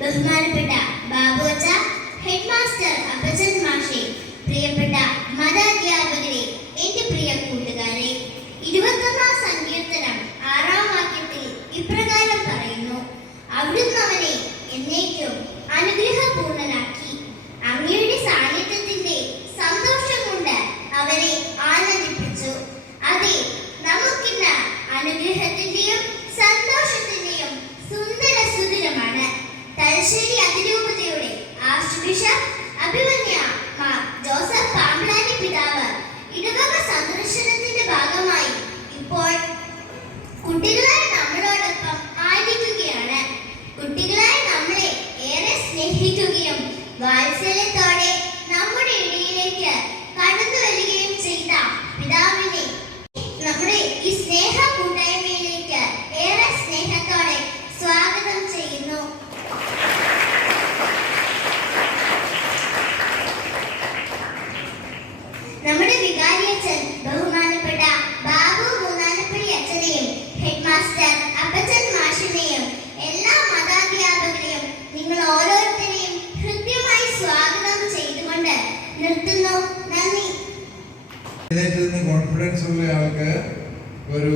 ബഹുമാനപ്പെട്ട ബാബുച്ച, head master അപ്പച്ചൻ മാഷെ, പ്രിയപ്പെട്ട മതാധ്യാപകരെ, എന്റെ പ്രിയ കൂട്ടുകാരെ, 21-ാം സങ്കീർത്തനം 6-ാം വാക്യത്തിൽ ഇപ്രകാരം പറയുന്നു: അവിടുന്ന് അവനെ എന്നേക്കും അനുഗ്രഹപൂർണനാക്കി. അങ്ങയുടെ സാന്നിധ്യത്തിന്റെ സന്തോഷം കൊണ്ട് അവരെ ആനന്ദിപ്പിച്ചു. അതെ, നമുക്കിന്ന് അനുഗ്രഹത്തിന്റെയും സന്തോഷത്തിന്റെയും സുന്ദര സുദിനമാണ്. തലശ്ശേരി അതിരൂപതയുടെ ആർച്ച് ബിഷപ്പ് അഭിമന്യ മാർ ജോസഫ് പാമ്പളാനി പിതാവ് ഇടവക സന്ദർശനത്തിന്റെ ഭാഗമായി ഇപ്പോൾ കുട്ടികളായ നമ്മളോടൊപ്പം ആയിരിക്കുകയാണ്. കുട്ടികളായ നമ്മളെ ഏറെ സ്നേഹിക്കുകയും വാത്സല്യത്തോടെ നമ്മുടെ ഇടയിലേക്ക് കടന്നു വരികയും ചെയ്ത പിതാവിനെ നമ്മുടെ ഈ സ്നേഹ കൂട്ടായ്മയിലേക്ക് ഏറെ സ്നേഹത്തോടെ സ്വാഗതം ചെയ്യുന്നു. നമ്മുടെ വികാരിയച്ഛൻ ബഹുമാനപ്പെട്ട ബാബു മൂന്നാനപ്പള്ളി അച്ഛനെയും ഹെഡ് മാസ്റ്റർ അപ്പച്ചൻ മാഷിനെയും എല്ലാ മതാധ്യാപകരെയും നിങ്ങൾ ഓരോരുത്തരെയും ഹൃദ്യമായി സ്വാഗതം ചെയ്തുകൊണ്ട് നിർത്തുന്നു. നന്ദി. കോൺഫിഡൻസ് ഉള്ള ആൾക്ക് ഒരു